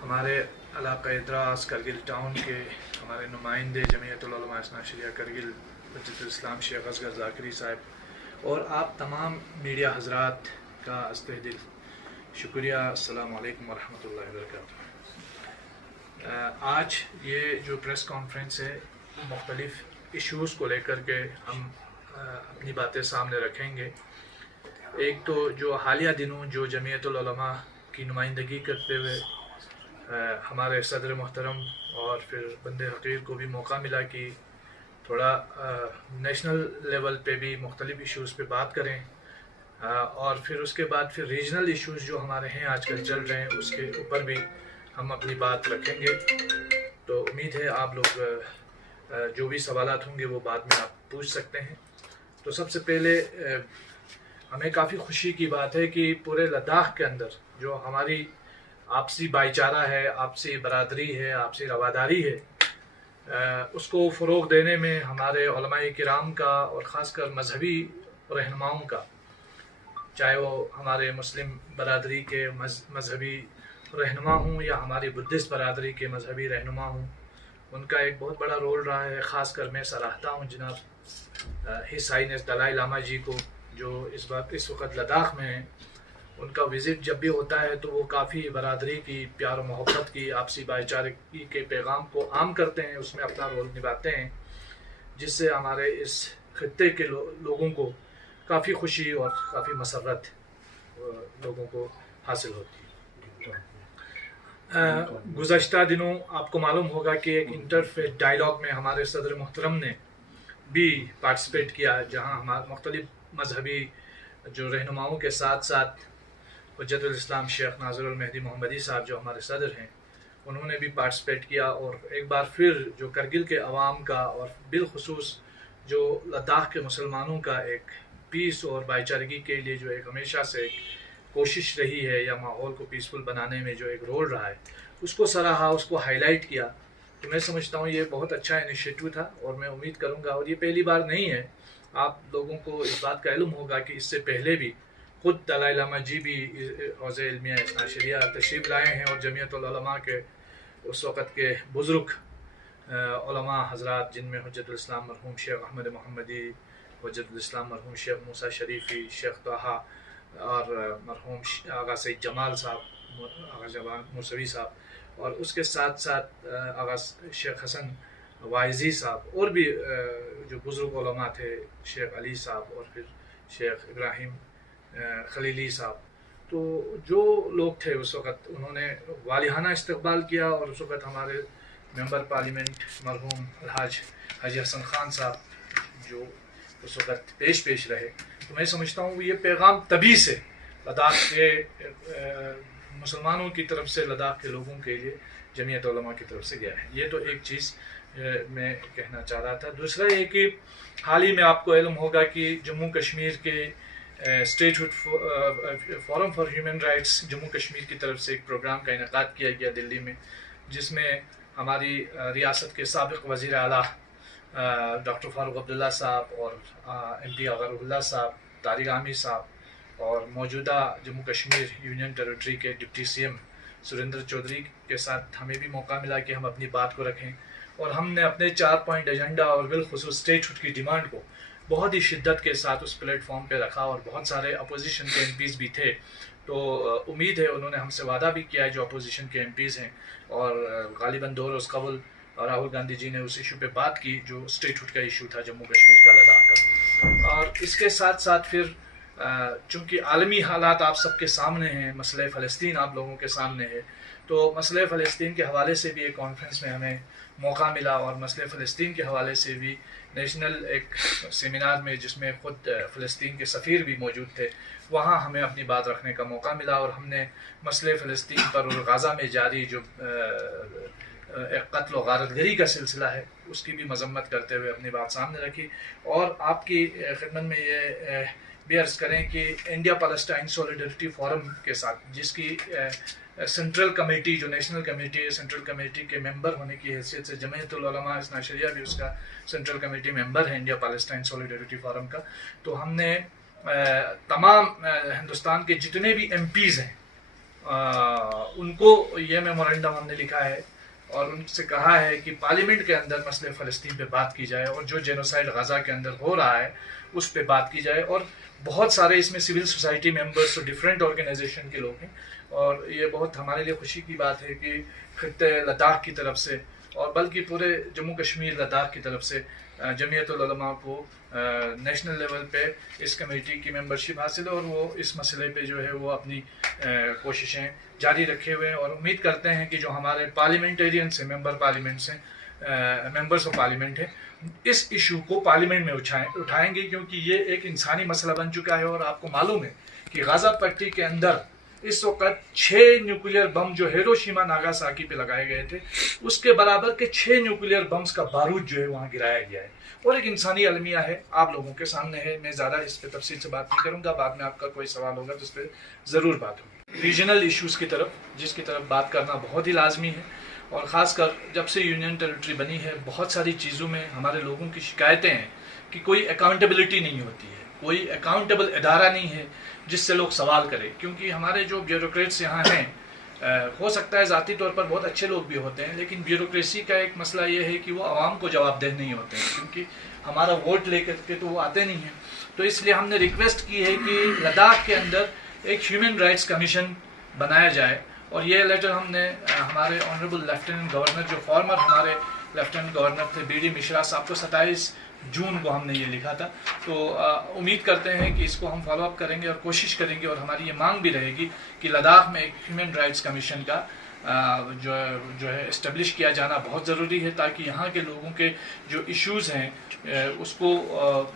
हमारे इलाक़ा द्रास करगिल टाउन के हमारे नुमाइंदे जमीयतुल उलमा इस्ना शरिया करगिल मुजद्दिद इस्लाम शेख असगर ज़ाकरी साहब और आप तमाम मीडिया हज़रात का अस्ते दिल शुक्रिया। अस्सलामु अलैकुम वरहमतुल्लाहि वबरकातुहू। आज ये जो प्रेस कॉन्फ्रेंस है मुख्तलिफ़ इशूज़ को लेकर के हम अपनी बातें सामने रखेंगे। एक तो जो हालिया दिनों जो जमीयतुल उलमा की नुमाइंदगी करते हुए हमारे सदर मोहतरम और फिर बंदे हकीर को भी मौका मिला कि थोड़ा नेशनल लेवल पे भी मुख्तलिफ़ इशूज़ पे बात करें, और फिर उसके बाद फिर रीजनल इशूज़ जो हमारे हैं आजकल चल रहे हैं उसके ऊपर भी हम अपनी बात रखेंगे। तो उम्मीद है आप लोग जो भी सवालात होंगे वो बाद में आप पूछ सकते हैं। तो सबसे पहले हमें काफ़ी खुशी की बात है कि पूरे लद्दाख के अंदर जो हमारी आपसी भाईचारा है, आपसी बरादरी है, आपसी रवादारी है, उसको फ़रोग़ देने में हमारे उलमाए किराम का और ख़ासकर मजहबी रहनुमाओं का, चाहे वो हमारे मुस्लिम बरादरी के मजहबी रहनुमा हों या हमारी बुद्धिस्ट बरादरी के मजहबी रहनुमा हों, उनका एक बहुत बड़ा रोल रहा है। ख़ासकर मैं सराहता हूँ जनाब हिज हाइनेस दलाई लामा जी को, जो इस वक्त लद्दाख में हैं। उनका विज़िट जब भी होता है तो वो काफ़ी बरादरी की, प्यार और मोहब्बत की, आपसी भाईचारे के पैगाम को आम करते हैं, उसमें अपना रोल निभाते हैं, जिससे हमारे इस खित्ते के लोगों को काफ़ी खुशी और काफ़ी मसरत लोगों को हासिल होती है। गुज़श्ता दिनों आपको मालूम होगा कि एक इंटरफेथ डायलॉग में हमारे सदर मोहतरम ने भी पार्टिसिपेट किया, जहाँ हमारे मुख्तलिफ़ मजहबी जो रहनुमाओं के साथ साथ हुज्जतुल इस्लाम शेख नाज़िरुल महदी मोहम्मदी साहब जो हमारे सदर हैं, उन्होंने भी पार्टिसिपेट किया। और एक बार फिर जो करगिल के अवाम का और बिलखुसूस जो लद्दाख के मुसलमानों का एक पीस और भाईचारगी के लिए जो एक हमेशा से कोशिश रही है या माहौल को पीसफुल बनाने में जो एक रोल रहा है, उसको सराहा, उसको हाईलाइट किया। तो मैं समझता हूँ ये बहुत अच्छा इनिशिएटिव था और मैं उम्मीद करूँगा, और ये पहली बार नहीं है, आप लोगों को इस बात का इल्म होगा कि इससे पहले भी खुद दलाई लामा जी भी हौज़े इल्मिया इस्ना शरिया तशरीफ़ लाए हैं और जमीयतुल उलमा के उस वक़्त के बुज़ुर्ग उलमा हज़रात, जिनमें हुज्जतुल इस्लाम मरहूम शेख अहमद मोहम्मदी, हुज्जतुल इस्लाम मरहूम शेख मूसा शरीफ़ी, शेख ताहा और मरहूम आगा सईद जमाल साहब, आगा जवान मूसवी साहब, और उसके साथ साथ आगा शेख हसन वाइज़ी साहब, और भी जो बुज़ुर्ग उलमा थे, शेख अली साहब और फिर शेख इब्राहिम खलीली साहब। तो जो लोग थे उस वक़्त, उन्होंने वालिहाना इस्तकबाल किया। और उस वक़्त हमारे मेंबर पार्लियामेंट मरहूम हाजी हसन खान साहब जो उस वक़्त पेश रहे। तो मैं समझता हूँ ये पैगाम तभी से लद्दाख के मुसलमानों की तरफ से लद्दाख के लोगों के लिए जमीयत उलमा की तरफ से गया है। ये तो एक चीज़ मैं कहना चाह रहा था। दूसरा ये कि हाल ही में आपको इल्म होगा कि जम्मू कश्मीर के statehood forum for human rights Jammu Kashmir की तरफ से एक प्रोग्राम का इनेकाद किया गया दिल्ली में, जिसमें हमारी रियासत के साबिक़ वज़ीर आला डॉक्टर फ़ारूक अब्दुल्ला साहब और MP अगरुल्लाह साहब, तारिक आमिर साहब और मौजूदा जम्मू कश्मीर यूनियन टेरिटरी के डिप्टी CM सुरेंद्र चौधरी के साथ हमें भी मौका मिला कि हम अपनी बात को रखें। और हमने अपने 4 पॉइंट एजेंडा और बिलखुसूस स्टेटहुड की डिमांड को बहुत ही शिद्दत के साथ उस प्लेटफॉर्म पे रखा, और बहुत सारे अपोजिशन के MPs भी थे। तो उम्मीद है उन्होंने हमसे वादा भी किया है जो अपोजिशन के MPs हैं, और गालिबन 2 रोज़ कबल राहुल गांधी जी ने उस इशू पे बात की जो स्टेटहुड का इशू था जम्मू कश्मीर का, लद्दाख का। और इसके साथ साथ फिर चूँकि आलमी हालात आप सबके सामने हैं, मसले फ़लस्तीन आप लोगों के सामने है, तो मसले फ़लस्तीन के हवाले से भी एक कॉन्फ्रेंस में हमें मौका मिला, और मसले फ़लस्तीन के हवाले से भी नेशनल एक सेमिनार में, जिसमें ख़ुद फ़लस्तीन के सफ़ीर भी मौजूद थे, वहाँ हमें अपनी बात रखने का मौका मिला। और हमने मसले फ़लस्तीन पर और गाज़ा में जारी जो एक कत्ल व गारतगरी का सिलसिला है, उसकी भी मजम्मत करते हुए अपनी बात सामने रखी। और आपकी खिदमत में ये भी अर्ज़ करें कि इंडिया पैलेस्टाइन सॉलिडरिटी फोरम के साथ, जिसकी सेंट्रल कमेटी जो नेशनल कमेटी है, सेंट्रल कमेटी के मेंबर होने की हैसियत से जमीयतुल उलमा इस्ना शरिया भी उसका सेंट्रल कमेटी मेंबर है इंडिया पैलेस्टाइन सॉलिडरिटी फोरम का। तो हमने तमाम हिंदुस्तान के जितने भी MPs हैं उनको ये मेमोरेंडम हमने लिखा है और उनसे कहा है कि पार्लियामेंट के अंदर मसले फ़लस्तीन पे बात की जाए और जो जेनोसाइड गज़ा के अंदर हो रहा है उस पे बात की जाए। और बहुत सारे इसमें सिविल सोसाइटी मेंबर्स और डिफरेंट ऑर्गेनाइजेशन के लोग हैं और ये बहुत हमारे लिए खुशी की बात है कि खित्ते लद्दाख की तरफ से और बल्कि पूरे जम्मू कश्मीर लद्दाख की तरफ से जमीयतुल उलमा को नेशनल लेवल पे इस कमेटी की मेंबरशिप हासिल है और वो इस मसले पे जो है वो अपनी कोशिशें जारी रखे हुए हैं और उम्मीद करते हैं कि जो हमारे पार्लियामेंटेरियंस हैं, मेंबर पार्लियामेंट्स हैं, मेंबर्स ऑफ पार्लियामेंट हैं, इस इशू को पार्लियामेंट में उठाएंगे क्योंकि ये एक इंसानी मसला बन चुका है। और आपको मालूम है कि गाजा पट्टी के अंदर इस वक्त 6 न्यूक्लियर बम जो हिरोशिमा नागासाकी पे लगाए गए थे उसके बराबर के 6 न्यूक्लियर बम्स का बारूद जो है वहाँ गिराया गया है और एक इंसानी अलमिया है, आप लोगों के सामने है। मैं ज़्यादा इस पर तफसील से बात नहीं करूँगा, बाद में आपका कोई सवाल होगा तो इस पर ज़रूर बात होगी। रीजनल इशूज़ की तरफ जिसकी तरफ बात करना बहुत ही लाजमी है और ख़ासकर जब से यूनियन टेरिटरी बनी है बहुत सारी चीज़ों में हमारे लोगों की शिकायतें हैं कि कोई अकाउंटेबिलिटी नहीं होती है, कोई अकाउंटेबल इदारा नहीं है जिससे लोग सवाल करें। क्योंकि हमारे जो ब्यूरोक्रेट्स यहाँ हैं हो सकता है ज़ाती तौर पर बहुत अच्छे लोग भी होते हैं, लेकिन ब्यूरोक्रेसी का एक मसला ये है कि वो आवाम को जवाबदेह नहीं होते हैं क्योंकि हमारा वोट लेकर के तो वो आते नहीं हैं। तो इसलिए हमने रिक्वेस्ट की है कि लद्दाख के अंदर एक ह्यूमन राइट्स कमीशन बनाया जाए और ये लेटर हमने हमारे ऑनरेबल लेफ्टिनेंट गवर्नर जो फॉर्मर हमारे लेफ्टिनेंट गवर्नर थे BD मिश्रा साहब को 27 जून को हमने ये लिखा था। तो उम्मीद करते हैं कि इसको हम फॉलो अप करेंगे और कोशिश करेंगे और हमारी ये मांग भी रहेगी कि लद्दाख में एक ह्यूमन राइट्स कमीशन का जो है इस्टेब्लिश किया जाना बहुत ज़रूरी है ताकि यहाँ के लोगों के जो इश्यूज़ हैं उसको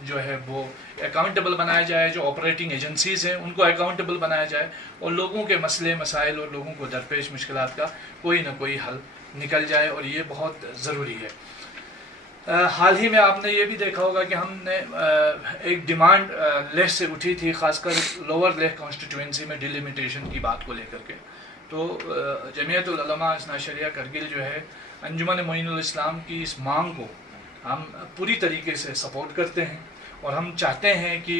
जो है वो अकाउंटेबल बनाया जाए, जो ऑपरेटिंग एजेंसीज़ हैं उनको अकाउंटेबल बनाया जाए और लोगों के मसले मसाइल और लोगों को दरपेश मुश्किलात का कोई ना कोई हल निकल जाए और ये बहुत ज़रूरी है। हाल ही में आपने ये भी देखा होगा कि हमने एक डिमांड लेह से उठी थी, खासकर लोअर लेह कॉन्स्टिट्यूएंसी में डिलिमिटेशन की बात को लेकर के। तो जमीयतुल उलमा इस्ना शरिया करगिल जो है अंजुमन मोइनुल इस्लाम की इस मांग को हम पूरी तरीके से सपोर्ट करते हैं और हम चाहते हैं कि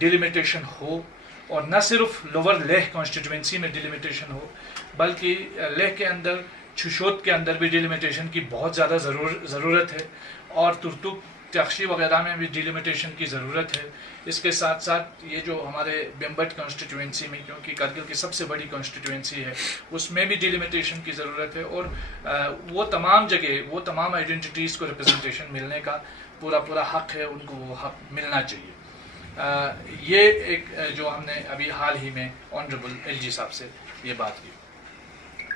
डिलिमिटेशन हो और न सिर्फ लोअर लेह कॉन्स्टिट्यूएंसी में डिलिमिटेशन हो बल्कि लेह के अंदर छुशोत के अंदर भी डिलिमिटेशन की बहुत ज़्यादा ज़रूरत है और तुर्तुक तख्शी वगैरह में भी डिलिमिटेशन की ज़रूरत है। इसके साथ साथ ये जो हमारे बेम्बट कॉन्स्टिट्यूएंसी में, क्योंकि करगिल की सबसे बड़ी कॉन्स्टिट्यूएंसी है, उसमें भी डिलिमिटेशन की ज़रूरत है और वो तमाम जगह वो तमाम आइडेंटिटीज़ को रिप्रेजेंटेशन मिलने का पूरा हक़ है, उनको वो हक़ मिलना चाहिए। ये एक जो हमने अभी हाल ही में ऑनरेबल LG साहब से ये बात की।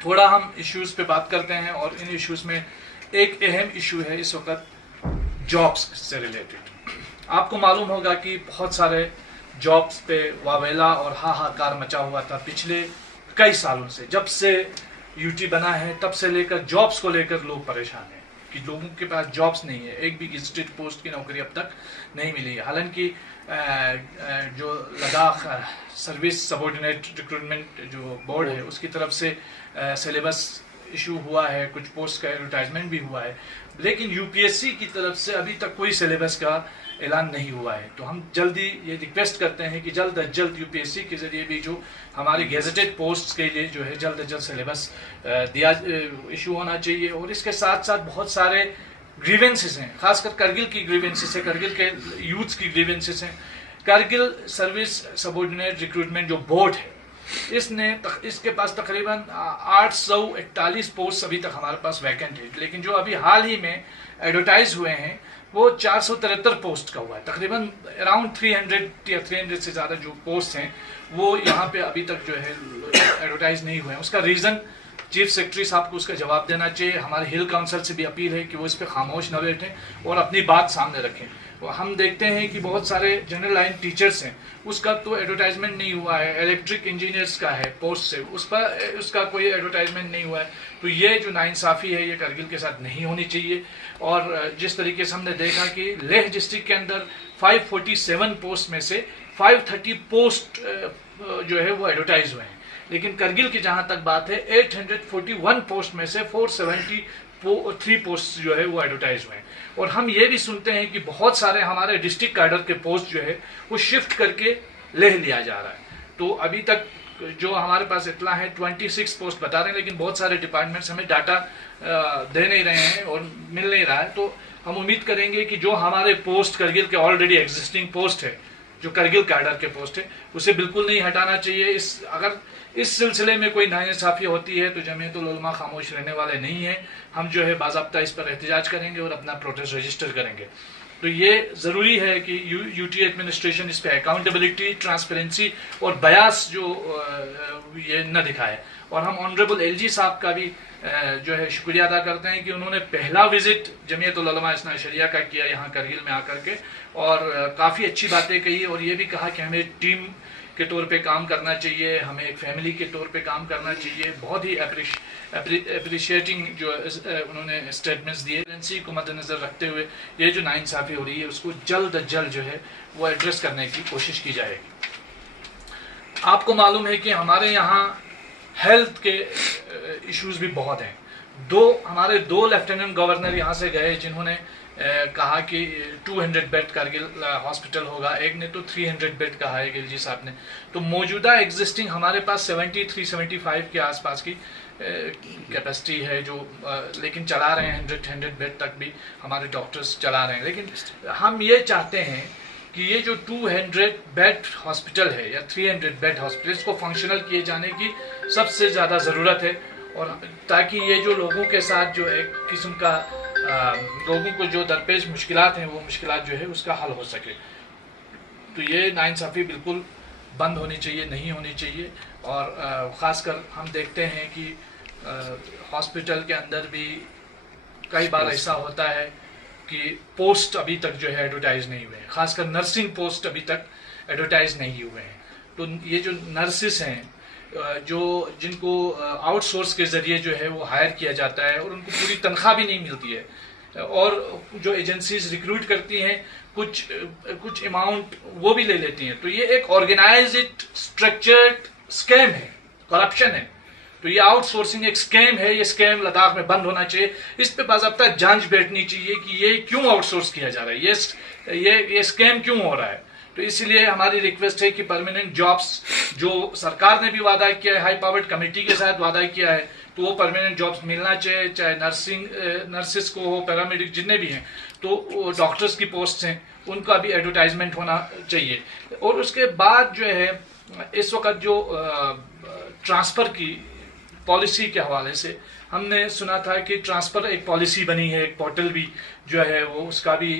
थोड़ा हम इश्यूज़ पे बात करते हैं और इन इश्यूज़ में एक अहम इशू है इस वक्त जॉब्स से रिलेटेड। आपको मालूम होगा कि बहुत सारे जॉब्स पे वावेला और हाहाकार मचा हुआ था पिछले कई सालों से। जब से UT बना है तब से लेकर जॉब्स को लेकर लोग परेशान हैं कि लोगों के पास जॉब्स नहीं है, एक भी गेजेटेड पोस्ट की नौकरी अब तक नहीं मिली है। हालांकि जो लद्दाख सर्विस सबऑर्डिनेट रिक्रूटमेंट जो बोर्ड है उसकी तरफ से सिलेबस इशू हुआ है, कुछ पोस्ट का एडवर्टाइजमेंट भी हुआ है, लेकिन UPSC की तरफ से अभी तक कोई सिलेबस का ऐलान नहीं हुआ है। तो हम जल्दी ये रिक्वेस्ट करते हैं कि जल्द अज जल्द UPSC के ज़रिए भी जो हमारे गेजेटेड पोस्ट्स के लिए जो है जल्द अज जल्द सिलेबस दिया इशू होना चाहिए। और इसके साथ साथ बहुत सारे ग्रीवेंसेस हैं, खासकर करगिल की ग्रीवेंसेस है, करगिल के यूथ्स की ग्रीवेंसेस हैं। करगिल सर्विस सबऑर्डिनेट रिक्रूटमेंट जो बोर्ड है इसके पास तकरीबन 841 पोस्ट अभी तक हमारे पास वैकेंट है, लेकिन जो अभी हाल ही में एडवर्टाइज हुए हैं वो 473 पोस्ट का हुआ है। तकरीबन अराउंड 300 या 300 से ज़्यादा जो पोस्ट हैं वो यहाँ पे अभी तक जो है एडवर्टाइज नहीं हुए हैं। उसका रीज़न चीफ सेक्रेटरी साहब को उसका जवाब देना चाहिए। हमारे हिल काउंसिल से भी अपील है कि वो इस पर खामोश न बैठें और अपनी बात सामने रखें। और हम देखते हैं कि बहुत सारे जनरल लाइन टीचर्स हैं, उसका तो एडवर्टाइजमेंट नहीं हुआ है। इलेक्ट्रिक इंजीनियर्स का है पोस्ट से, उस पर उसका कोई एडवर्टाइजमेंट नहीं हुआ है। तो ये जो नाइंसाफ़ी है ये करगिल के साथ नहीं होनी चाहिए। और जिस तरीके से हमने देखा कि लेह डिस्ट्रिक्ट के अंदर 547 पोस्ट में से 530 पोस्ट जो है वो एडवर्टाइज हुए हैं, लेकिन करगिल की जहां तक बात है 841 पोस्ट में से 473 पोस्ट जो है वो एडवर्टाइज हुए हैं। और हम ये भी सुनते हैं कि बहुत सारे हमारे डिस्ट्रिक्ट कैडर के पोस्ट जो है वो शिफ्ट करके लेह लिया जा रहा है। तो अभी तक जो हमारे पास इतना है 26 पोस्ट बता रहे हैं, लेकिन बहुत सारे डिपार्टमेंट्स हमें डाटा दे नहीं रहे हैं और मिल नहीं रहा है। तो हम उम्मीद करेंगे कि जो हमारे पोस्ट करगिल के ऑलरेडी एग्जिस्टिंग पोस्ट है, जो करगिल कैडर के पोस्ट है, उसे बिल्कुल नहीं हटाना चाहिए। अगर इस सिलसिले में कोई नाइंसाफ़ी होती है तो जमीयतुल उलमा खामोश रहने वाले नहीं हैं। हम जो है बाज़ाब्ता इस पर एहतजाज करेंगे और अपना प्रोटेस्ट रजिस्टर करेंगे। तो ये ज़रूरी है कि यूटी एडमिनिस्ट्रेशन इस पर अकाउंटेबिलिटी, ट्रांसपेरेंसी और बयास जो ये न दिखाए। और हम ऑनरेबल एलजी साहब का भी जो है शुक्रिया अदा करते हैं कि उन्होंने पहला विजिट जमीयतुल उलमा इस्ना शरिया का किया यहाँ करगिल में आकर के, और काफ़ी अच्छी बातें कही और ये भी कहा कि हमें टीम के तौर पे काम करना चाहिए, हमें एक फैमिली के तौर पे काम करना चाहिए। बहुत ही अप्रिशिएटिंग जो उन्होंने स्टेटमेंट्स दिए। एजेंसी को मद्देनज़र रखते हुए ये जो नाइंसाफ़ी हो रही है उसको जल्द अज जल्द जो है वो एड्रेस करने की कोशिश की जाएगी। आपको मालूम है कि हमारे यहाँ हेल्थ के इश्यूज़ भी बहुत हैं। हमारे दो लेफ्टिनेंट गवर्नर यहाँ से गए जिन्होंने कहा कि 200 बेड करगिल हॉस्पिटल होगा, एक ने तो 300 बेड कहा है गिलजी साहब ने। तो मौजूदा एग्जिस्टिंग हमारे पास 73-75 के आसपास की कैपेसिटी है जो लेकिन चला रहे हैं 100 बेड तक भी हमारे डॉक्टर्स चला रहे हैं। लेकिन हम ये चाहते हैं कि ये जो 200 बेड हॉस्पिटल है या 300 बेड हॉस्पिटल, इसको फंक्शनल किए जाने की सबसे ज़्यादा ज़रूरत है, और ताकि ये जो लोगों के साथ जो एक किस्म का लोगों को जो दरपेश मुश्किलात हैं वो मुश्किलात जो है उसका हल हो सके। तो ये नाइंसाफ़ी बिल्कुल बंद होनी चाहिए, नहीं होनी चाहिए। और ख़ासकर हम देखते हैं कि हॉस्पिटल के अंदर भी कई बार ऐसा होता है कि पोस्ट अभी तक जो है एडवर्टाइज नहीं हुए हैं, ख़ासकर नर्सिंग पोस्ट अभी तक एडवर्टाइज नहीं हुए हैं। तो ये जो नर्सिस हैं जिनको आउटसोर्स के ज़रिए जो है वो हायर किया जाता है और उनको पूरी तनख्वाह भी नहीं मिलती है, और जो एजेंसीज रिक्रूट करती हैं कुछ अमाउंट वो भी ले लेती हैं। तो ये एक ऑर्गेनाइज्ड स्ट्रक्चर्ड स्कैम है, करप्शन है। तो ये आउटसोर्सिंग एक स्कैम है, ये स्कैम लद्दाख में बंद होना चाहिए। इस पे बाज़ाब्ता जांच बैठनी चाहिए कि ये क्यों आउटसोर्स किया जा रहा है, ये स्कैम क्यों हो रहा है। तो इसलिए हमारी रिक्वेस्ट है कि परमानेंट जॉब्स जो सरकार ने भी वादा किया है, हाई पावर्ड कमेटी के साथ वादा किया है, तो वो परमानेंट जॉब्स मिलना चाहिए, चाहे नर्सिस को हो, पैरामेडिक जितने भी हैं, तो डॉक्टर्स की पोस्ट हैं उनका भी एडवर्टाइजमेंट होना चाहिए। और उसके बाद जो है इस वक्त जो ट्रांसफ़र की पॉलिसी के हवाले से हमने सुना था कि ट्रांसफ़र एक पॉलिसी बनी है, एक पोर्टल भी जो है वो उसका भी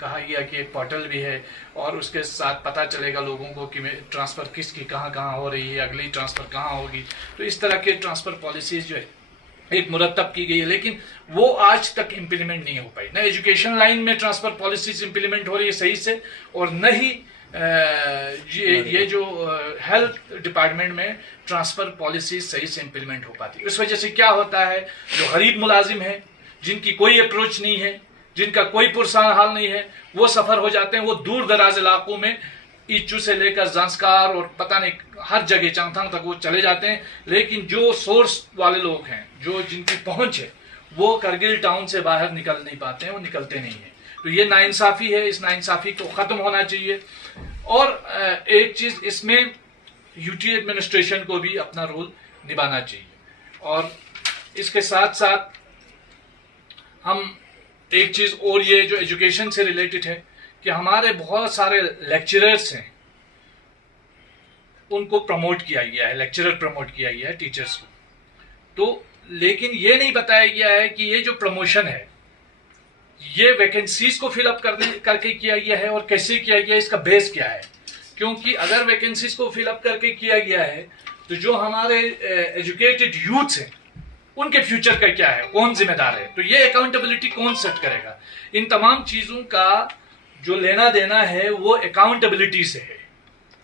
कहा गया कि एक पोर्टल भी है, और उसके साथ पता चलेगा लोगों को कि ट्रांसफ़र किसकी कहाँ हो रही है, अगली ट्रांसफ़र कहाँ होगी। तो इस तरह के ट्रांसफ़र पॉलिसीज़ जो है एक मुरतब की गई है, लेकिन वो आज तक इम्प्लीमेंट नहीं हो पाई। न एजुकेशन लाइन में ट्रांसफ़र पॉलिसीज़ इम्प्लीमेंट हो रही है सही से, और न ही ये जो हेल्थ डिपार्टमेंट में ट्रांसफ़र पॉलिसी सही से इम्प्लीमेंट हो पाती है। इस वजह से क्या होता है, जो गरीब मुलाजिम है, जिनकी कोई अप्रोच नहीं है, जिनका कोई पुरसान हाल नहीं है, वो सफ़र हो जाते हैं। वो दूर दराज इलाकों में ईचू से लेकर जांस्कार और पता नहीं हर जगह चांगथांग तक वो चले जाते हैं। लेकिन जो सोर्स वाले लोग हैं, जो जिनकी पहुंच है, वो करगिल टाउन से बाहर निकल नहीं पाते हैं, वो निकलते नहीं हैं। तो ये नाइंसाफ़ी है, इस नाइंसाफ़ी को ख़त्म होना चाहिए। और एक चीज़ इसमें यूटी एडमिनिस्ट्रेशन को भी अपना रोल निभाना चाहिए। और इसके साथ साथ हम एक चीज़ और, ये जो एजुकेशन से रिलेटेड है, कि हमारे बहुत सारे लेक्चरर्स हैं उनको प्रमोट किया गया है, लेक्चरर प्रमोट किया गया है टीचर्स को। तो लेकिन ये नहीं बताया गया है कि ये जो प्रमोशन है ये वैकेंसीज को फिलअप करके किया गया है और कैसे किया गया है, इसका बेस क्या है। क्योंकि अगर वैकेंसीज को फिलअप करके किया गया है तो जो हमारे एजुकेटेड यूथ्स हैं उनके फ्यूचर का क्या है, कौन जिम्मेदार है, तो ये अकाउंटेबिलिटी कौन सेट करेगा। इन तमाम चीज़ों का जो लेना देना है वो अकाउंटेबिलिटी से है,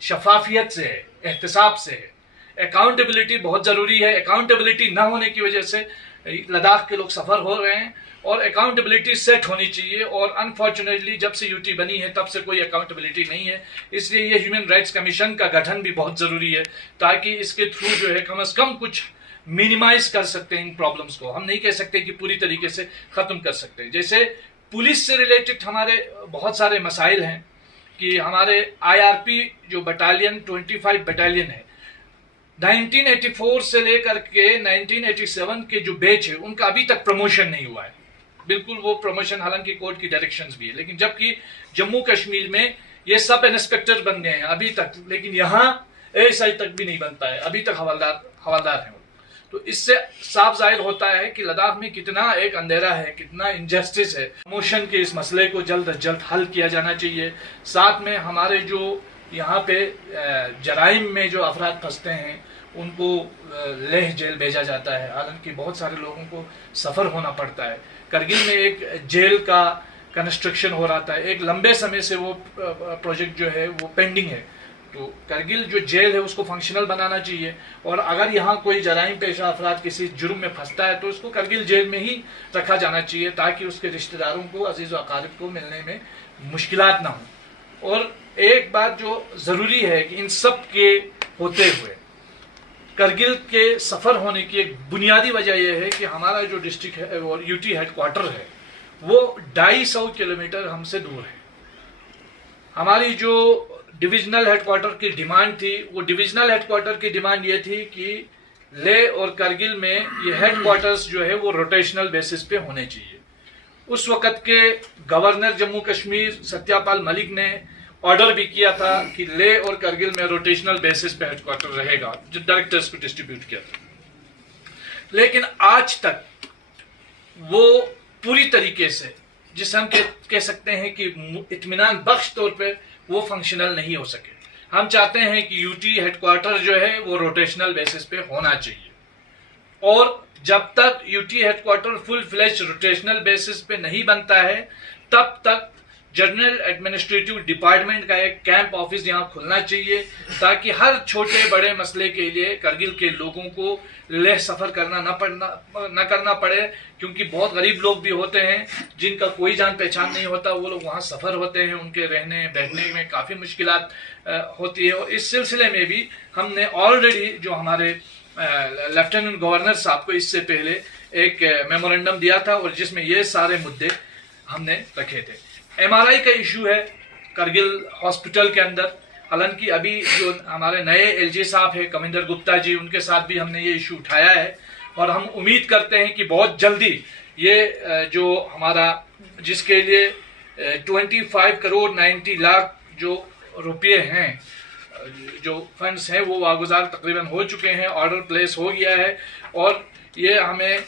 शफाफियत से है, एहतसाब से है। अकाउंटेबिलिटी बहुत ज़रूरी है। अकाउंटेबिलिटी ना होने की वजह से लद्दाख के लोग सफ़र हो रहे हैं, और अकाउंटेबिलिटी सेट होनी चाहिए। और अनफॉर्चुनेटली जब से यूटी बनी है तब से कोई अकाउंटेबिलिटी नहीं है। इसलिए ये ह्यूमन राइट्स कमीशन का गठन भी बहुत ज़रूरी है, ताकि इसके थ्रू जो है कम से कम कुछ मिनिमाइज कर सकते हैं इन प्रॉब्लम्स को। हम नहीं कह सकते कि पूरी तरीके से ख़त्म कर सकते हैं। जैसे पुलिस से रिलेटेड हमारे बहुत सारे मसाइल हैं कि हमारे IRP जो बटालियन 25 बटालियन है 1984 से लेकर के 1987 के जो बैच है उनका अभी तक प्रमोशन नहीं हुआ है, बिल्कुल वो प्रमोशन, हालांकि कोर्ट की डायरेक्शंस भी है, लेकिन जबकि जम्मू कश्मीर में ये सब इंस्पेक्टर बन गए हैं अभी तक, लेकिन यहाँ एएसआई तक भी नहीं बनता है, अभी तक हवलदार हैं। तो इससे साफ जाहिर होता है कि लद्दाख में कितना एक अंधेरा है, कितना इनजस्टिस है। प्रमोशन के इस मसले को जल्द अज जल्द हल किया जाना चाहिए। साथ में हमारे जो यहाँ पे जराइम में जो अफराद फंसते हैं उनको लेह जेल भेजा जाता है, हालांकि बहुत सारे लोगों को सफ़र होना पड़ता है। करगिल में एक जेल का कंस्ट्रक्शन हो रहा था, एक लंबे समय से वो प्रोजेक्ट जो है वो पेंडिंग है। तो करगिल जो जेल है उसको फंक्शनल बनाना चाहिए, और अगर यहाँ कोई जराइम पेशा अफराद किसी जुर्म में फंसता है तो उसको करगिल जेल में ही रखा जाना चाहिए, ताकि उसके रिश्तेदारों को, अजीज व अकारिब को मिलने में मुश्किलात ना हो। और एक बात जो ज़रूरी है कि इन सब के होते हुए करगिल के सफ़र होने की एक बुनियादी वजह यह है कि हमारा जो डिस्ट्रिक्ट है और यूटी हेडक्वार्टर है वो 250 किलोमीटर हमसे दूर है। हमारी जो डिविजनल हेडक्वार्टर की डिमांड थी, वो डिविजनल हेडक्वार्टर की डिमांड ये थी कि लेह और करगिल में ये हेडक्वार्टर्स जो है वो रोटेशनल बेसिस पे होने चाहिए। उस वक़्त के गवर्नर जम्मू कश्मीर सत्यपाल मलिक ने ऑर्डर भी किया था कि लेह और करगिल में रोटेशनल बेसिस पे हेडक्वार्टर रहेगा, जो डायरेक्टर्स को डिस्ट्रीब्यूट किया था। लेकिन आज तक वो पूरी तरीके से, जिसे हम कह सकते हैं कि इत्मीनान बख्श तौर पे वो फंक्शनल नहीं हो सके। हम चाहते हैं कि यूटी हेडक्वार्टर जो है वो रोटेशनल बेसिस पे होना चाहिए, और जब तक UT headquarter full fledge rotational basis पे नहीं बनता है तब तक जनरल एडमिनिस्ट्रेटिव डिपार्टमेंट का एक कैंप ऑफिस यहाँ खुलना चाहिए, ताकि हर छोटे बड़े मसले के लिए करगिल के लोगों को लेह सफ़र करना न करना पड़े, क्योंकि बहुत गरीब लोग भी होते हैं जिनका कोई जान पहचान नहीं होता, वो लोग वहाँ सफ़र होते हैं, उनके रहने बैठने में काफ़ी मुश्किलात होती है। और इस सिलसिले में भी हमने ऑलरेडी जो हमारे लेफ्टिनेंट गवर्नर साहब को इससे पहले एक मेमोरेंडम दिया था, और जिसमें ये सारे मुद्दे हमने रखे थे। MRI का इशू है करगिल हॉस्पिटल के अंदर, हालांकि अभी जो हमारे नए LG साहब है कमिंदर गुप्ता जी, उनके साथ भी हमने ये इशू उठाया है, और हम उम्मीद करते हैं कि बहुत जल्दी ये जो हमारा, जिसके लिए 25 करोड़ 90 लाख जो रुपये हैं, जो फंड्स हैं, वो वागुजार तकरीबन हो चुके हैं, ऑर्डर प्लेस हो गया है। और ये हमें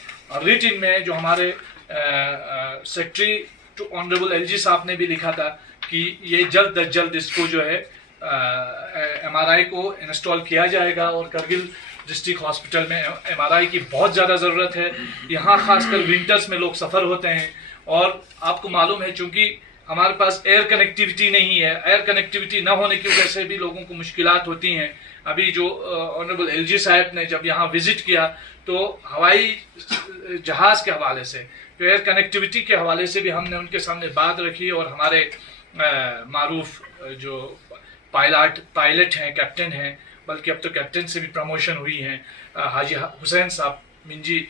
रिटिन में जो हमारे सेक्रेटरी टू ऑनरेबल LG साहब ने भी लिखा था कि ये जल्द अज जल्द इसको जो है MRI को इंस्टॉल किया जाएगा, और करगिल डिस्ट्रिक्ट हॉस्पिटल में MRI की बहुत ज़्यादा ज़रूरत है। यहाँ खासकर विंटर्स में लोग सफ़र होते हैं, और आपको मालूम है चूँकि हमारे पास एयर कनेक्टिविटी नहीं है, एयर कनेक्टिविटी न होने की वजह से भी लोगों को मुश्किलात होती हैं। अभी जो ऑनरेबल LG साहब ने जब यहाँ विज़िट किया तो हवाई जहाज़ के हवाले से, तो एयर कनेक्टिविटी के हवाले से भी हमने उनके सामने बात रखी, और हमारे मारूफ जो पायलट हैं, कैप्टन हैं, बल्कि अब तो कैप्टन से भी प्रमोशन हुई हैं, हाजी हुसैन साहब मिंजी,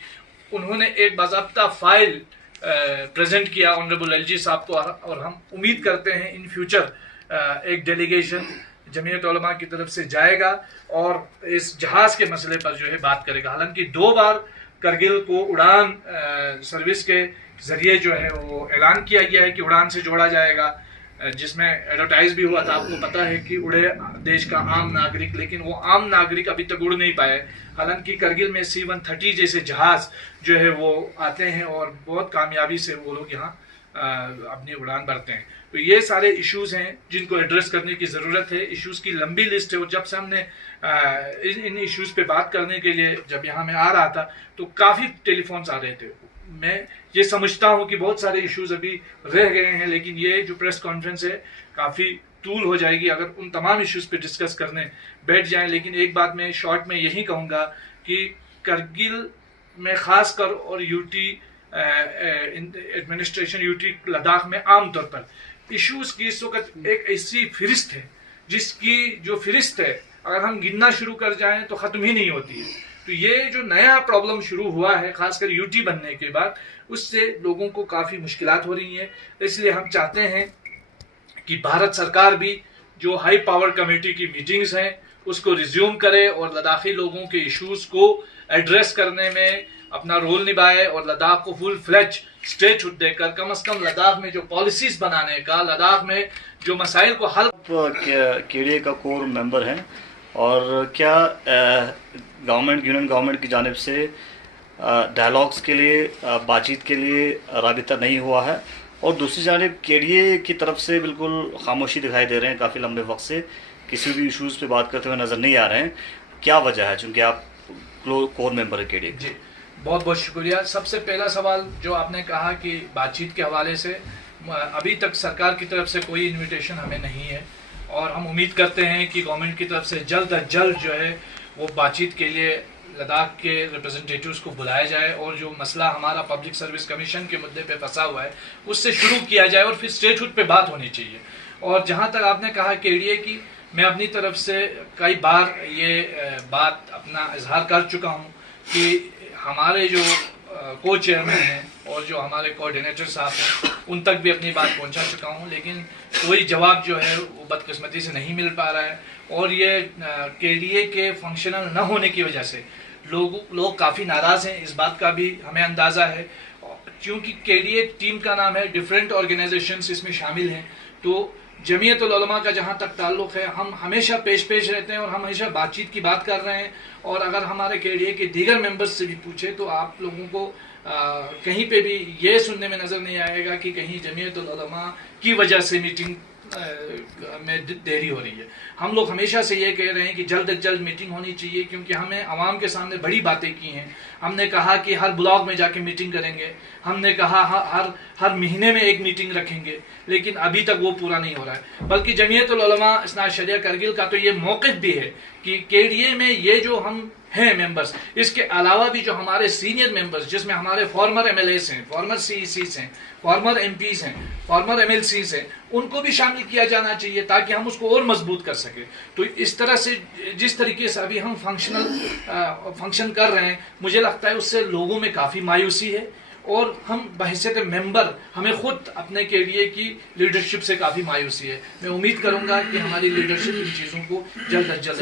उन्होंने एक बाज़ाब्ता फाइल प्रेजेंट किया ऑनरेबल LG साहब को, और हम उम्मीद करते हैं इन फ्यूचर एक डेलीगेशन जमीयत उलमा की तरफ से जाएगा और इस जहाज़ के मसले पर जो है बात करेगा। हालांकि 2 बार करगिल को उड़ान सर्विस के ज़रिए जो है वो ऐलान किया गया है कि उड़ान से जोड़ा जाएगा, जिसमें एडवर्टाइज भी हुआ था। आपको पता है कि उड़े देश का आम नागरिक, लेकिन वो आम नागरिक अभी तक उड़ नहीं पाए। हालांकि करगिल में C-130 जैसे जहाज़ जो है वो आते हैं, और बहुत कामयाबी से वो लोग यहाँ अपनी उड़ान भरते हैं। तो ये सारे इश्यूज़ हैं जिनको एड्रेस करने की ज़रूरत है। इश्यूज़ की लंबी लिस्ट है, और जब से हमने इन इश्यूज़ पे बात करने के लिए जब यहाँ मैं आ रहा था तो काफ़ी टेलीफोन्स आ रहे थे। मैं ये समझता हूँ कि बहुत सारे इश्यूज़ अभी रह गए हैं, लेकिन ये जो प्रेस कॉन्फ्रेंस है काफ़ी तूल हो जाएगी अगर उन तमाम इश्यूज़ पे डिस्कस करने बैठ जाएं। लेकिन एक बात मैं शॉर्ट में यही कहूँगा कि करगिल में ख़ासकर और यूटी एडमिनिस्ट्रेशन, यूटी लद्दाख में आम तौर पर इश्यूज़ की इस वक्त एक ऐसी फहरिस्त है जिसकी जो फहरिस्त है अगर हम गिनना शुरू कर जाएं तो ख़त्म ही नहीं होती है। तो ये जो नया प्रॉब्लम शुरू हुआ है खासकर यूटी बनने के बाद, उससे लोगों को काफ़ी मुश्किलात हो रही हैं। इसलिए हम चाहते हैं कि भारत सरकार भी जो हाई पावर कमेटी की मीटिंग्स हैं उसको रिज्यूम करे और लद्दाखी लोगों के इश्यूज को एड्रेस करने में अपना रोल निभाए और लद्दाख को फुल फ्लेज स्टेटहुड देकर कम से कम लद्दाख में जो पॉलिसीज बनाने का, लद्दाख में जो मसाइल को हल। केडीए का कोर मेंबर हैं और क्या गवर्नमेंट, यूनियन गवर्नमेंट की जानिब से डायलॉग्स के लिए, बातचीत के लिए राबिता नहीं हुआ है? और दूसरी जानिब केडीए की तरफ से बिल्कुल खामोशी दिखाई दे रहे हैं, काफ़ी लंबे वक्त से किसी भी इशूज़ पे बात करते हुए नज़र नहीं आ रहे हैं। क्या वजह है, चूँकि आप कोर मेंबर है केडीए? जी, बहुत बहुत शुक्रिया। सबसे पहला सवाल जो आपने कहा कि बातचीत के हवाले से, अभी तक सरकार की तरफ से कोई इन्विटेशन हमें नहीं है और हम उम्मीद करते हैं कि गवर्नमेंट की तरफ से जल्द अज जल्द जो है वो बातचीत के लिए लद्दाख के रिप्रेजेंटेटिव्स को बुलाया जाए और जो मसला हमारा पब्लिक सर्विस कमीशन के मुद्दे पे फंसा हुआ है उससे शुरू किया जाए और फिर स्टेटहुड पे बात होनी चाहिए। और जहाँ तक आपने कहा केडीए की, मैं अपनी तरफ से कई बार ये बात अपना इजहार कर चुका हूँ कि हमारे जो को चेयरमैन हैं और जो हमारे कोऑर्डिनेटर साहब हैं उन तक भी अपनी बात पहुंचा चुका हूं, लेकिन कोई जवाब जो है वो बदकिस्मती से नहीं मिल पा रहा है। और ये केडीए के फंक्शनल न होने की वजह से लोग काफ़ी नाराज़ हैं, इस बात का भी हमें अंदाज़ा है। क्योंकि केडीए टीम का नाम है, डिफरेंट ऑर्गेनाइजेशंस इसमें शामिल हैं, तो जमीयतुल उलमा का जहाँ तक ताल्लुक़ है हम हमेशा पेश रहते हैं और हम हमेशा बातचीत की बात कर रहे हैं। और अगर हमारे केडीए के दीगर मेंबर्स से भी पूछे तो आप लोगों को कहीं पे भी ये सुनने में नज़र नहीं आएगा कि कहीं जमीयतुल उलमा की वजह से मीटिंग में देरी हो रही है। हम लोग हमेशा से ये कह रहे हैं कि जल्द अज जल्द मीटिंग होनी चाहिए, क्योंकि हमें आवाम के सामने बड़ी बातें की हैं। हमने कहा कि हर ब्लॉक में जाके मीटिंग करेंगे, हमने कहा हर महीने में एक मीटिंग रखेंगे, लेकिन अभी तक वो पूरा नहीं हो रहा है। बल्कि जमीयतुल उलमा इस्ना शरिया करगिल का तो ये मौक़िफ़ भी है कि केडीए में ये जो हम हैं मेंबर्स, इसके अलावा भी जो हमारे सीनियर मेंबर्स, जिसमें हमारे फॉर्मर एमएलएस हैं, फॉर्मर सीईसीस हैं, फॉर्मर एमपीस हैं, फॉर्मर एमएलसीस हैं, उनको भी शामिल किया जाना चाहिए ताकि हम उसको और मजबूत कर सकें। तो इस तरह से जिस तरीके से अभी हम फंक्शन कर रहे हैं, मुझे लगता है उससे लोगों में काफ़ी मायूसी है और हम बहैसियत मेंबर हमें खुद अपने केडीए की लीडरशिप से काफ़ी मायूसी है। मैं उम्मीद करूंगा कि हमारी लीडरशिप इन चीज़ों को जल्द अज जल्द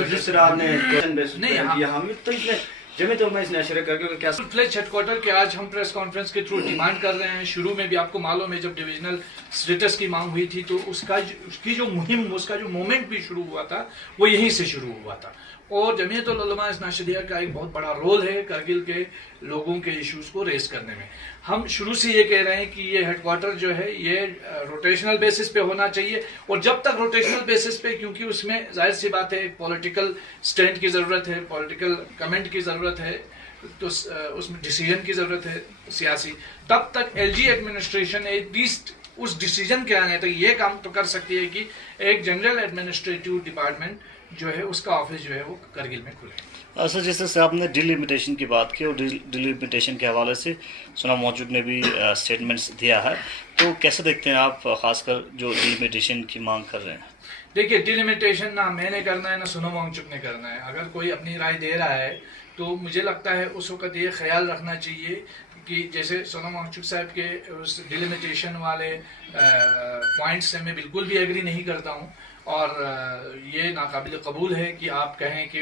फ्लेज हेडक्वार्टर के आज हम प्रेस कॉन्फ्रेंस के थ्रू डिमांड कर रहे हैं। शुरू में भी आपको मालूम है जब डिविजनल स्टेटस की मांग हुई थी तो उसकी जो मुहिम, उसका जो मोमेंट भी शुरू हुआ था वो यहीं से शुरू हुआ था। और जमीयतुल उलमा इस्ना शरिया का एक बहुत बड़ा रोल है करगिल के लोगों के इश्यूज को रेस करने में। हम शुरू से ये कह रहे हैं कि ये हेडक्वार्टर जो है ये रोटेशनल बेसिस पे होना चाहिए और जब तक रोटेशनल बेसिस पे, क्योंकि उसमें जाहिर सी बात है पॉलिटिकल स्टैंड की ज़रूरत है, पॉलिटिकल कमेंट की ज़रूरत है, तो उसमें डिसीजन की ज़रूरत है सियासी, तब तक एलजी एडमिनिस्ट्रेशन एटलीस्ट उस डिसीजन के आने तक ये काम तो कर सकती है कि एक जनरल एडमिनिस्ट्रेटिव डिपार्टमेंट जो है उसका ऑफिस जो है वो करगिल में खुले। सर, जैसे आपने डिलिमिटेशन की बात की और डिलिमिटेशन के हवाले से सोनम वांगचुक ने भी स्टेटमेंट्स दिया है, तो कैसे देखते हैं आप खासकर जो डिलिमिटेशन की मांग कर रहे हैं? देखिए, डिलिमिटेशन ना मैंने करना है ना सोनम वांगचुक ने करना है। अगर कोई अपनी राय दे रहा है तो मुझे लगता है उस वक्त ये ख्याल रखना चाहिए कि जैसे सोनम वांगचुक साहब के उस डिलिमिटेशन वाले पॉइंट्स से मैं बिल्कुल भी एग्री नहीं करता हूँ और ये नाकाबिल कबूल है कि आप कहें कि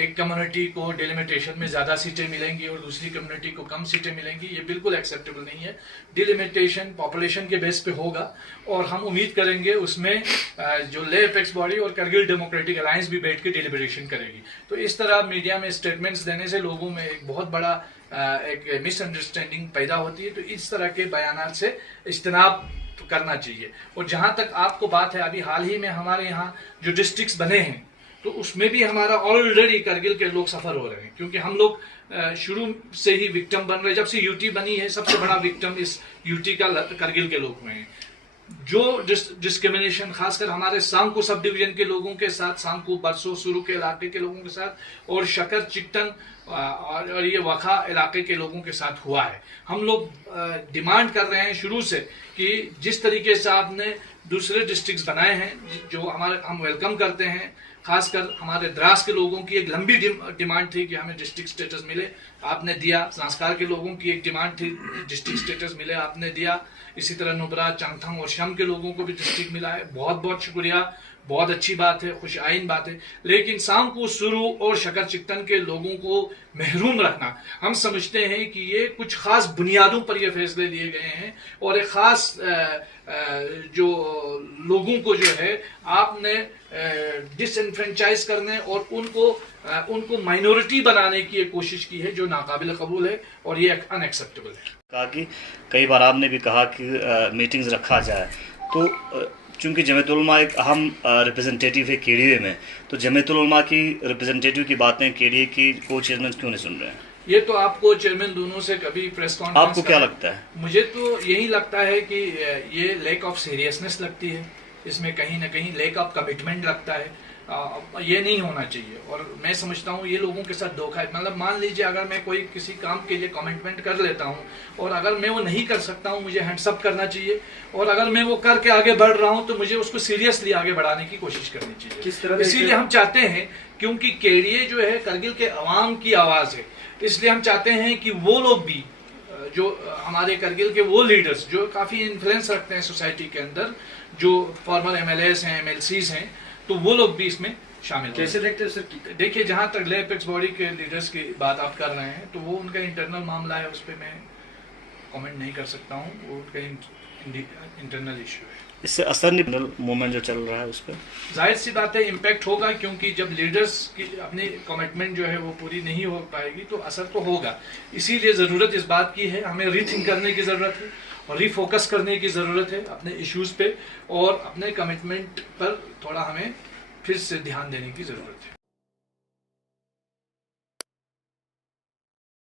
एक कम्युनिटी को डिलिमिटेशन में ज़्यादा सीटें मिलेंगी और दूसरी कम्युनिटी को कम सीटें मिलेंगी। ये बिल्कुल एक्सेप्टेबल नहीं है। डिलिमिटेशन पॉपुलेशन के बेस पे होगा और हम उम्मीद करेंगे उसमें जो ले अपेक्स बॉडी और करगिल डेमोक्रेटिक अलायंस भी बैठ के डिलिबरेशन करेगी। तो इस तरह मीडिया में स्टेटमेंट्स देने से लोगों में एक बहुत बड़ा एक मिसअंडरस्टैंडिंग पैदा होती है। तो इस तरह के बयानात से इज्तनाब करना चाहिए। और जहाँ तक आपको बात है, अभी हाल ही में हमारे यहाँ जो डिस्ट्रिक्ट्स बने हैं तो उसमें भी हमारा ऑलरेडी करगिल के लोग सफ़र हो रहे हैं, क्योंकि हम लोग शुरू से ही विक्टिम बन रहे हैं। जब से यूटी बनी है सबसे बड़ा विक्टिम इस यूटी का करगिल के लोग हुए हैं। जो डिस्क्रिमिनेशन खासकर हमारे सांगकू सब डिवीजन के लोगों के साथ, सांगकू बरसो सुरू के इलाके के लोगों के साथ और शकर चिकटन और ये वखा इलाके के लोगों के साथ हुआ है। हम लोग डिमांड कर रहे हैं शुरू से कि जिस तरीके से आपने दूसरे डिस्ट्रिक्ट्स बनाए हैं जो हम वेलकम करते हैं। खासकर हमारे द्रास के लोगों की एक लंबी डिमांड थी कि हमें डिस्ट्रिक्ट स्टेटस मिले, आपने दिया। संस्कार के लोगों की एक डिमांड थी डिस्ट्रिक्ट स्टेटस मिले, आपने दिया। इसी तरह नुब्रा, चंगथंग और शम के लोगों को भी डिस्ट्रिक्ट मिला है। बहुत बहुत शुक्रिया। बहुत अच्छी बात है, खुश आइन बात है, लेकिन शाम को सुरू और शकर चिकन के लोगों को महरूम रखना, हम समझते हैं कि ये कुछ खास बुनियादों पर ये फैसले लिए गए हैं और एक खास जो लोगों को जो है आपने डिसएनफ्रेंचाइज करने और उनको माइनॉरिटी बनाने की एक कोशिश की है जो नाकाबिल कबूल है और ये अनएक्सेप्टेबल है। कहा कि कई बार आपने भी कहा कि मीटिंग्स रखा जाए, तो चूंकि जमीयत उलमा एक अहम रिप्रेजेंटेटिव है केडीए में, तो जमीयत उलमा की रिप्रेजेंटेटिव की बातें केडीए की को चेयरमैन क्यों नहीं सुन रहे हैं? ये तो आपको चेयरमैन दोनों से कभी प्रेस कॉन्फ्रेंस, आपको क्या लगता है? मुझे तो यही लगता है कि ये लैक ऑफ सीरियसनेस लगती है, इसमें कहीं ना कहीं लैक ऑफ कमिटमेंट लगता है। ये नहीं होना चाहिए और मैं समझता हूँ ये लोगों के साथ धोखा है। मतलब मान लीजिए अगर मैं कोई किसी काम के लिए कमिटमेंट कर लेता हूँ और अगर मैं वो नहीं कर सकता हूँ, मुझे हैंड्स अप करना चाहिए, और अगर मैं वो करके आगे बढ़ रहा हूँ तो मुझे उसको सीरियसली आगे बढ़ाने की कोशिश करनी चाहिए। इसीलिए हम चाहते हैं, क्योंकि केडीए जो है करगिल के अवाम की आवाज है, इसलिए हम चाहते हैं कि वो लोग भी, जो हमारे करगिल के वो लीडर्स जो काफ़ी इन्फ्लुएंस रखते हैं सोसाइटी के अंदर, जो फॉर्मर एमएलएस हैं, एमएलसीज हैं, तो वो लोग भी इसमें शामिल। कैसे देखते हैं सर? देखिए, जहाँ तक ले एपेक्स बॉडी के लीडर्स की बात आप कर रहे हैं, तो वो उनका इंटरनल मामला है, उस पर मैं कमेंट नहीं कर सकता हूँ, वो उनका इंटरनल इशू है। इससे असर नहीं, मूवमेंट जो चल रहा है उस पर जाहिर सी बात है इम्पैक्ट होगा, क्योंकि जब लीडर्स की अपनी कमिटमेंट जो है वो पूरी नहीं हो पाएगी तो असर तो होगा। इसीलिए ज़रूरत इस बात की है, हमें रीथिंक करने की ज़रूरत है और रीफोकस करने की ज़रूरत है अपने इश्यूज़ पे, और अपने कमिटमेंट पर थोड़ा हमें फिर से ध्यान देने की ज़रूरत है।